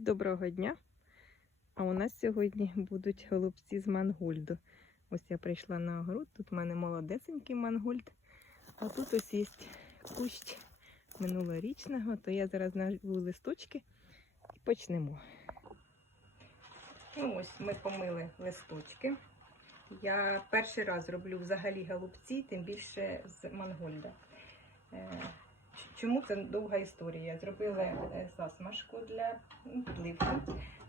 Доброго дня! А у нас сьогодні будуть голубці з мангольду. Ось я прийшла на огород, тут в мене молодесенький мангольд, а тут ось є кущ минулорічного, то я зараз нарву листочки і почнемо. Ну ось ми помили листочки. Я перший раз роблю взагалі голубці, тим більше з мангольда. Чому це довга історія? Зробили е, засмажку для ну, підливки,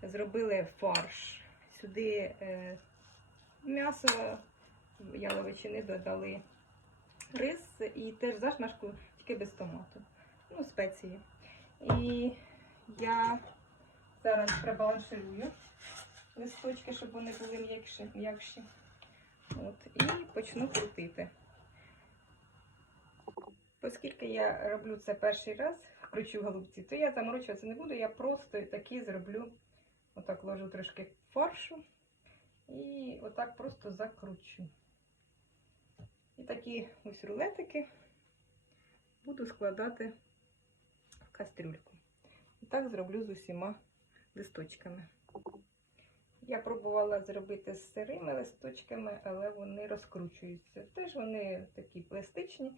зробили фарш. Сюди е, м'ясо яловичини додали рис і теж засмажку тільки без томату. Ну, спеції. І я зараз прибаланширую листочки, щоб вони були м'якші. От, і почну крутити. Оскільки я роблю це перший раз, кручу голубці, то я заморочуватися не буду, я просто такі зроблю, отак ложу трошки фаршу і отак просто закручу. І такі ось рулетики буду складати в кастрюльку. І так зроблю з усіма листочками. Я пробувала зробити з сирими листочками, але вони розкручуються. Теж вони такі пластичні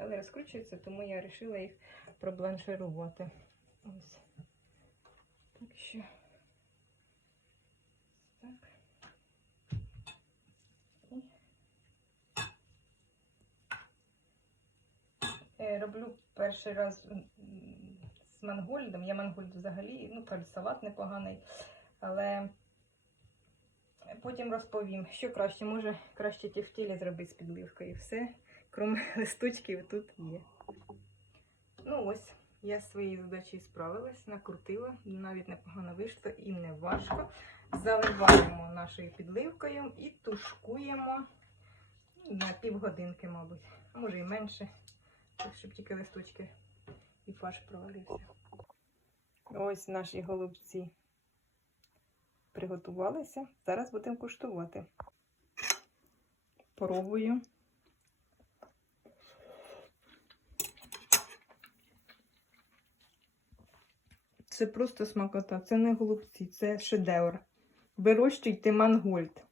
але розкручується, тому я вирішила їх пробланширувати. Ось. Так що так. І Е, Роблю перший раз з мангольдом. Я мангольд взагалі, ну, салат непоганий, але потім розповім, що краще, може краще тефтілі зробити з підливкою. і Все крім листочків, тут є. Ну ось, я з своєю задачею справилась, накрутила, навіть непогано вийшло і не важко. Заливаємо нашою підливкою і тушкуємо ну, на півгодинки, мабуть, а може і менше, щоб тільки листочки і фарш провалився. Ось наші голубці приготувалися. Зараз будемо куштувати. Пробую. Це просто смакота, це не голубці, це шедевр. Вирощуйте мангольд.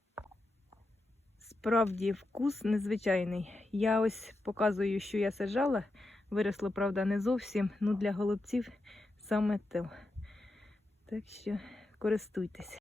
Справді вкус незвичайний. Я ось показую, що я сажала. Виросло, правда, не зовсім. Ну для голубців саме те. Так що користуйтесь.